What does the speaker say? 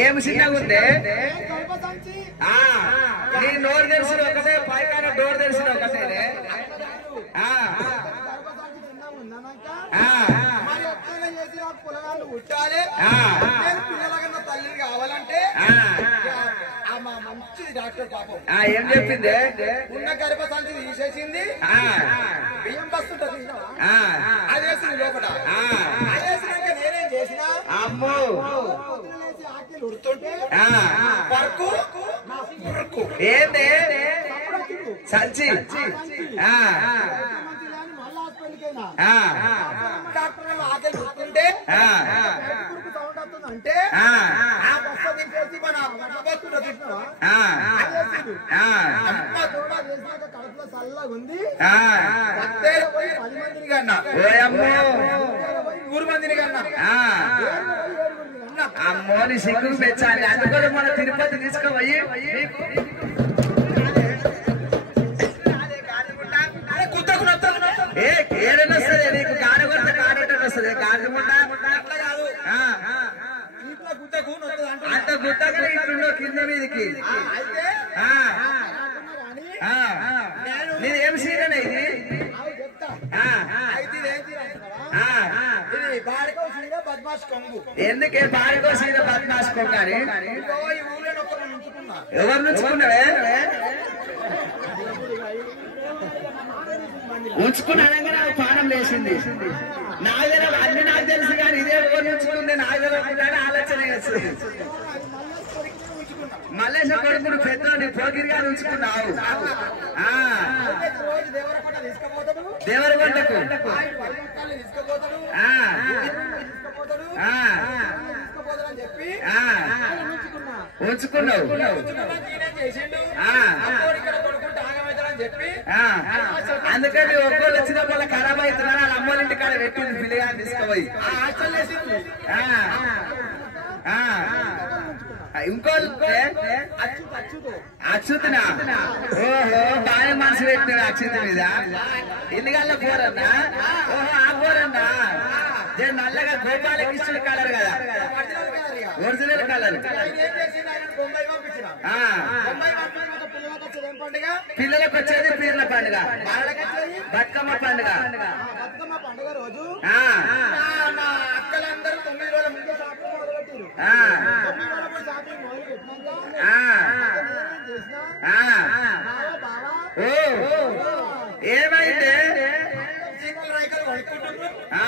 ఏమి చిన్నగా ఉందే నీ నోరు తెలిసిన ఒకటే పైకాన డోర్ తెలిసిన ఒకటే పొలగాళ్ళు పుట్టాలి పిల్లలకన్నా తల్లిని కావాలంటే మంచిది డాక్టర్ పాపం ఏం చెప్పింది ఉన్న గర్భసంచి తీసేసింది బియ్యం బస్తుంటది అదేసింది లోపల అదేసినాక నేనేం చేసిన అమ్మో లేచి ఆకలి ఉడుతుంటే పరుకు ఏంది సంచి డాక్టర్ ఆకలి ఉడుతుంటే సౌండ్ వస్తుందంటే ఆ బస్త తీసేసి మన బస్సులో తీసినావా కడుపులో చల్లగా ఉంది 10 మందిని కన్నా 100 మందిని కన్నా అమ్మోని సిగ్గులు పెంచాలి అందుకని మన తిరుపతి తీసుకోపోయి ఏడైనా వస్తుంది నీకు గాడి కొడితే గాడటం వస్తుంది గాడిముండ అంత గుట్టగా ఇంట్లో కింద మీదకి నేనేం సీన్ ఇది ఎందుకే బాడికో సీన బద్మాష్ కొంగాని ఎవరు నుంచుకున్నావే ఉంచుకున్నానంగా నాకు పానం లేచింది నాకు తెలియదు అన్ని నాకు తెలుసు కానీ ఇదే ఎవరు ఉంచుకుంది నాకు తెలియదు ఆలోచన చేస్తుంది మల్లేశ్వర కొడుకును పెద్దోని పోగిరిగా ఉంచుకున్నావు దేవరగొండకు ఉంచుకున్నావు అందుకని ఒక్కళ్ళు వచ్చినప్పుడు వాళ్ళ ఖరాబ్ అవుతున్నారు వాళ్ళ అమ్మోళ్ళ ఇంటి కాడ పెట్టింది పిల్లగా తీసుకుపోయి ఇంకో అచ్యుతనా ఓహో బాగా మనసు పెట్టినాడు అచ్యుత మీద ఎన్నికల్లా పోరన్నా ఓహో ఆ పోరన్నా నల్లగా గోపాలకృష్ణుడు కలర్ కదా ఒరిజినల్ కలర్ పిల్లలకు వచ్చేది పీర్ల పండుగ బతుకమ్మ పండుగ రోజు అక్కలందరూ 9 రోజుల ముందు షాపింగ్ మొదలుపెట్టారు ఏమైంది రైకలు కొనుక్కుంటున్నారు ఆ